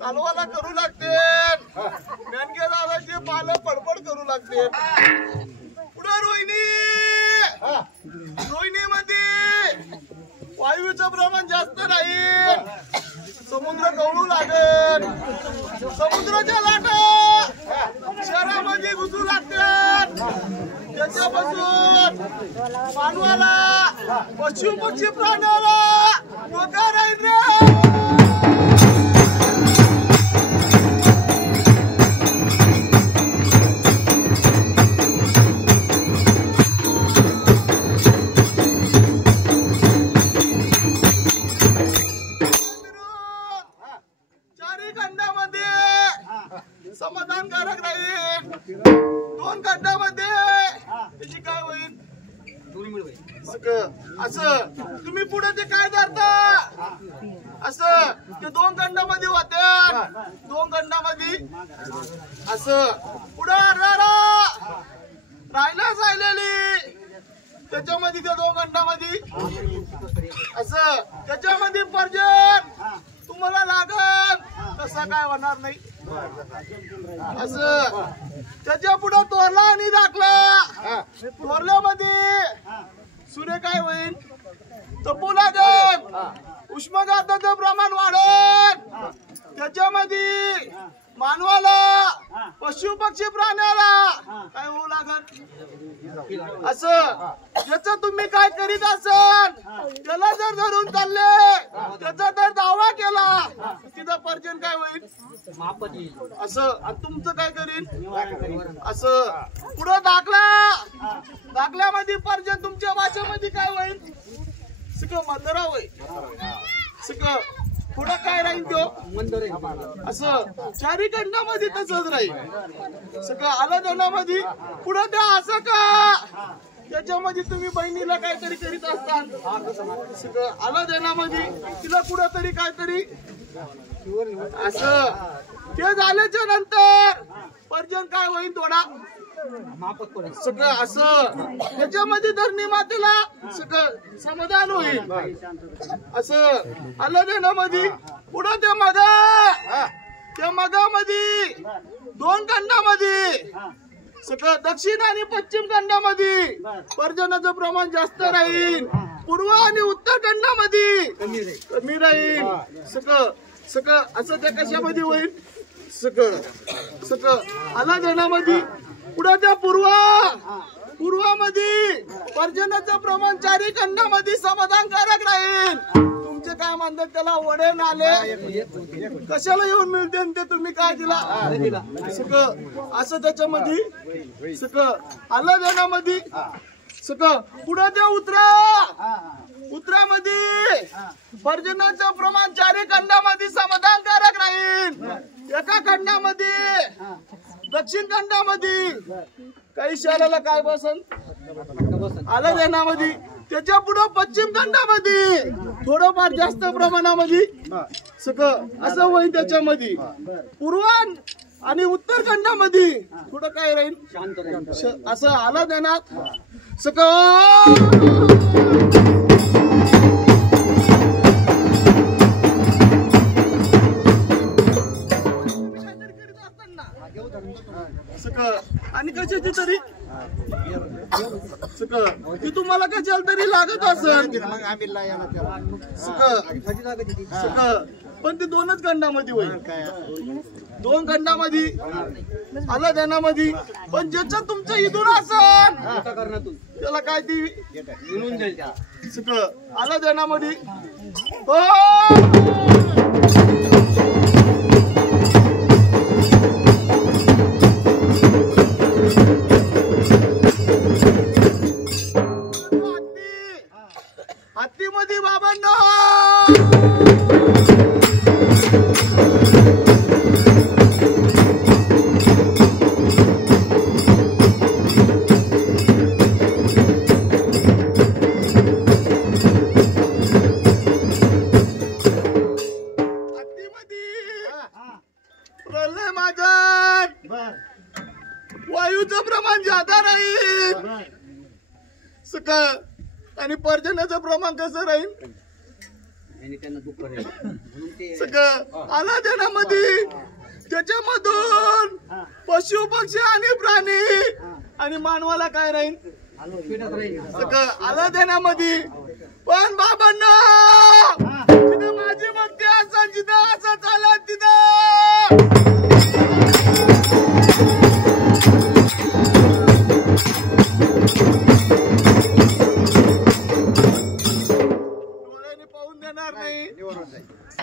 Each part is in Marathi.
कालवाला करू लागते, नेणके दादाचे पाल पडपड करू लागते। पुढे रोहिणी, रोहिणी मध्ये वायूचं प्रमाण जास्त नाही, समुद्र कवळू लागेल, समुद्राच्या लाटा शहरामध्ये घुसू लागतात, त्याच्यापासून मानवाला पशु पक्षी प्राण्याला धोका राहील रे। समाधानकारक राहील, दोन खंडामध्ये त्याची काय होईल असं तुम्ही पुढे ते काय धरता असं ते दोन खंडामध्ये होत्या, दोन खंडामध्ये असं पुढे राहिलाच राहिलेली त्याच्यामध्ये त्या दोन खंडामध्ये असं त्याच्यामध्ये पर्जन तुम्हाला लागल तसं काय होणार नाही असं त्याच्या पुढे तोरला आणि दाखला तोरल्यामध्ये सूर्य काय होईल तपू लागेल, उष्माघाताचं प्रमाण वाढेल, त्याच्यामध्ये मानवाला पशु पक्षी प्राण्याला काय होऊ लागल असं त्याचं तुम्ही काय करीत असाल त्याला जर धरून चालले त्याचा जर दावा केला तिथं पर्जन काय होईल असं तुमचं काय करीन असं पुढे दाखल्यामध्ये पर्जन तुमच्या भाषेमध्ये काय होईल सिक मंदरा होईल सिक पुढे काय राहील तो असं चारी खंडामध्ये तसंच राहील सगळं आलादनामध्ये पुढे त्या असं का त्याच्यामध्ये तुम्ही बहिणीला काहीतरी करीत असताल सगळं आलादनामध्ये तिला कुठंतरी काहीतरी असं ते झाल्याच्या नंतर पर्जन काय होईल थोडा सगळं असं त्याच्यामध्ये धरणी मातेला सगळं समाधान होईल असं आलादनामध्ये पुढे त्या मगामध्ये दोन खंडामध्ये सगळं दक्षिण आणि पश्चिम खंडामध्ये पर्जनाचं प्रमाण जास्त राहील, पूर्व आणि उत्तर खंडामध्ये कमी राहील सगळं असं त्या कशामध्ये होईल सक सक आला जनामध्ये पुढे त्या पूर्वामध्ये पर्जन्याचं प्रमाण चारी खंडामध्ये समाधानकारक राहील. तुमचे काय म्हणतात त्याला वडे नाले कशाला येऊन मिळते ते तुम्ही काय दिला सक असं त्याच्यामध्ये सक आला जनामध्ये सक पुढे त्या उतरामध्ये पर्जन्याचं प्रमाण चारी खंडामध्ये समाधानकारक राहील. एका खंडामध्ये दक्षिण खंडामध्ये काही शहराला काय बसन आलं जनामध्ये त्याच्या पुढे पश्चिम खंडामध्ये थोडंफार जास्त प्रमाणामध्ये सक असं होईल. त्याच्यामध्ये पूर्व आणि उत्तर खंडामध्ये थोडं काय राहील असं आलं देण्यात सक आणि कशाची तरी ती तुम्हाला कशाला तरी लागत असेल पण ते दोनच खंडामध्ये होईल. दोन खंडामध्ये आलं ध्यानामध्ये पण ज्याचं तुमचं इथून असेल त्याला काय ती आलं ध्यानामध्ये हत्तीमध्ये बाबांना प्रलय माझं वायूचं प्रमाण जादा राहील आणि पर्जन्याचं प्रमाण कसं राहील आला देण्यामध्ये त्याच्यामधून पशु पक्षी आणि प्राणी आणि मानवाला काय राहील आला देण्यामध्ये पण बाबांना तिथं माझी भक्ती असं जिथं असं चालत तिथं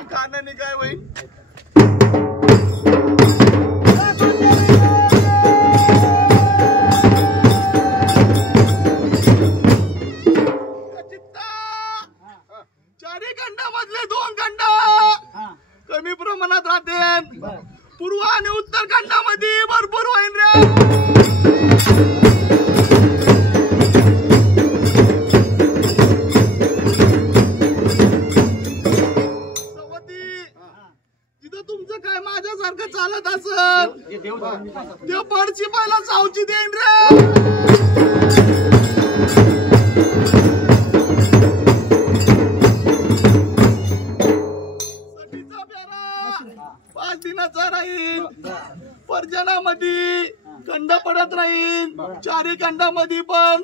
कानाने काय होईल चारी खंडामधले दोन खंड कमी प्रमाणात राहतील. पूर्व आणि उत्तर खंडामध्ये भरपूर होईल रे. तुमचं काय माझ्यासारखं चालत असेल ते पडची पहिला सावची देईन रे. सटीचा फेरा 5 दिनाचा राहील. पर्जनामध्ये खंड पडत राहील. चारी खंडामध्ये पण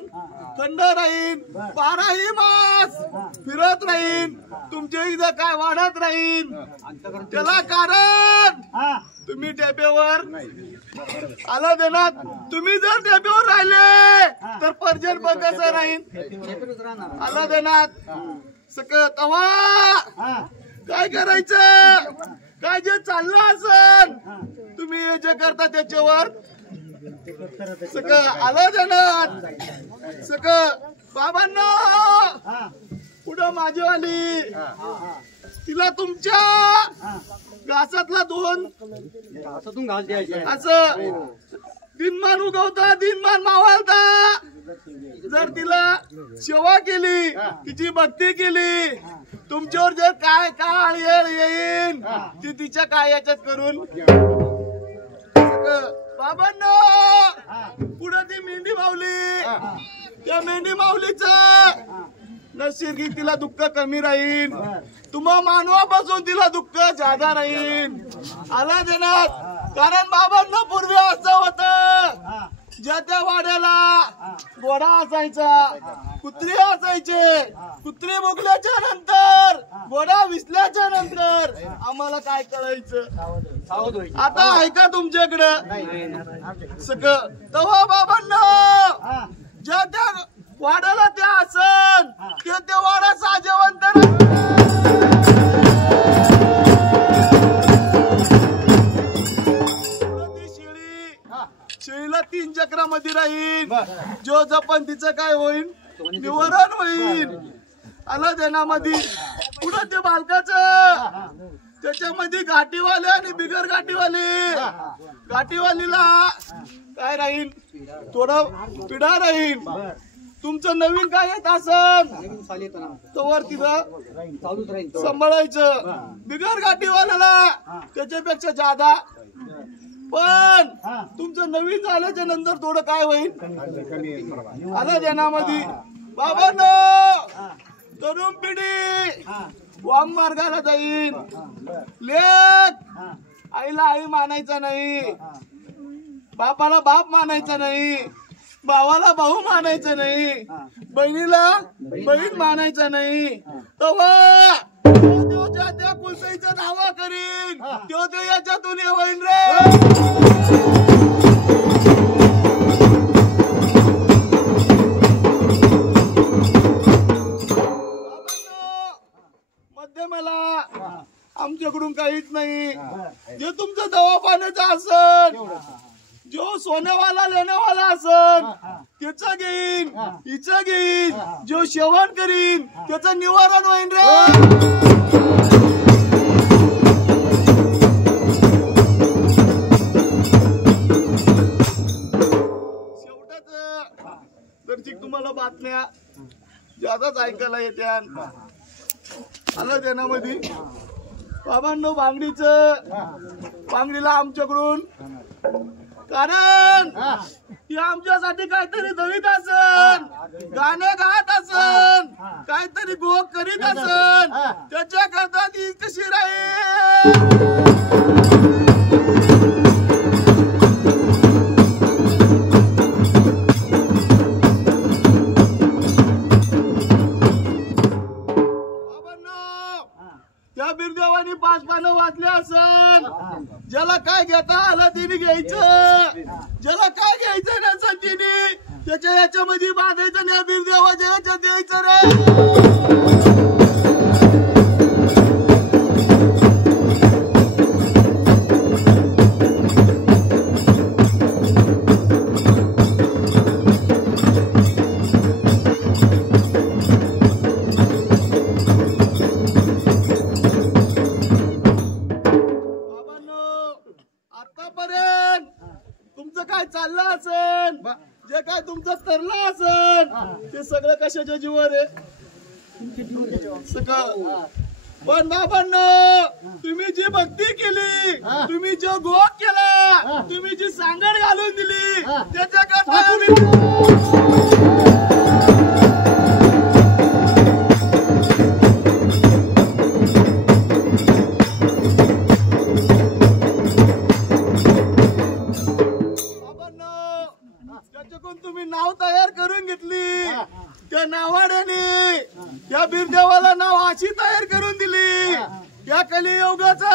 खंड राहील. 12ही मास फिरत राहील. तुमच्या इथं काय वाढत राहील त्याला कारण तुम्ही टेपेवर आला देणार. तुम्ही जर टेपेवर राहिले तर पर्जन पण कसं राहील आला देणार. तवा काय करायचं काय जे चाललं असेल तुम्ही जे करता त्याच्यावर आलं देणार. बाबांना पुढं माझीवाली तिला तुमच्या घासातला 2 असं दिनमान उगवता दिनमान मावळता. जर तिला सेवा केली तिची भक्ती केली तुमच्यावर जर काय काळ येईल ती तिच्या काय याच्यात करून बाबांना पुढे ती मेंढी माऊली त्या मेंढी माऊलीचं नशीब तिला दुःख कमी राहील. तुम्हा मानवापासून तिला दुःख जादा राहील आला देणार. कारण बाबांना पूर्वी असं होतं ज्या त्या वाड्याला घोडा असायचा, कुत्रे असायचे. कुत्रे भोगल्याच्या नंतर, घोडा विसल्याच्या नंतर आम्हाला काय कळायचं? आता आहे का तुमच्याकडं सगळं? तेव्हा बाबांना ज्या त्या वाड्याला त्या असन ते वाडा साजेवंत शेळीला 3 चक्रामध्ये राहील. जो जपन तिचं काय होईल? निवारण होईल. आलं देण्यामध्ये पुढं ते बालकाचं त्याच्यामध्ये घाटीवाले आणि बिगर घाटीवाले. घाटीवालीला काय राहील? थोडं पिढा राहील. तुमचं नवीन काय येत असन तोवर तिथं सांभाळायचं. बिगर घाटीवाल्याला त्याच्यापेक्षा जादा. पण तुमचं नवीन झाल्याच्या नंतर थोडं काय होईल? आलं ध्यानामध्ये बाबांनो, तरुण पिढी वाम मार्गाला जाईल. लेक आईला आई मानायचा नाही, बापाला बाप मानायचा नाही, भावाला भाऊ मानायचा नाही, बहिणीला बहीण मानायचा नाही. तेव्हा ज्या त्या कुलताईचा दावा करीन तो याच्यातून होईल रे. मध्यमाला आमच्याकडून काहीच नाही. जे तुमचं दवाखान्याचं असन, जो सोनेवाला लेण्यावाला असन त्याचं घेईन, हिचं घेईन. जो सेवन करीन त्याचं निवारण होईन रे. शेवटाच तुम्हाला बातम्या जादाच ऐकायला येत्या. आलं त्यामध्ये बाबांनो, बांगडीला आमच्याकडून, कारण ती आमच्यासाठी काहीतरी दळीत असन, गाणे गात असन, काहीतरी गोग करीत असन. त्याच्या करता ती कशी राहील? त्या बिरदेवानी 5 पानं वाचले असन. ज्याला काय घेता आलं तिने घ्यायचं, ज्याला काय घ्यायचं नसेल तिने त्याच्या याच्यामध्ये बांधायचं नाही. बिरदेवाच्या याच्यात द्यायचं रे. आतापर्यंत तुमचं काय चाललं असेल, जे काय तुमचं ठरलं असेल ते सगळं कशाच्या जीवर आहे? सगळं. पण बाबांनो, तुम्ही जी भक्ती केली, तुम्ही जो गोग केला, तुम्ही जी सांगड घालून दिली त्याच्याकरता तुम्ही नाव तयार करून घेतली. त्या नावाड्याने त्या बिरदेवाला नाव अशी तयार करून दिली. या कलियुगाचा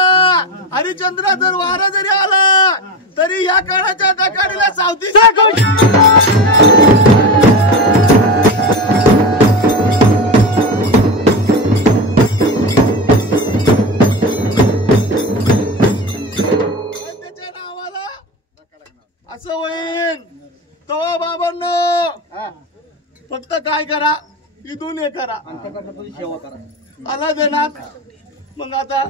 हरिश्चंद्र जर वारा जरी आला तरी या काळाच्या दकाडीला सावती त्याच्या नावाला असं होईल. तेव्हा बाबांनो, फक्त काय करा, इथून हे करा, आला देणार. मग आता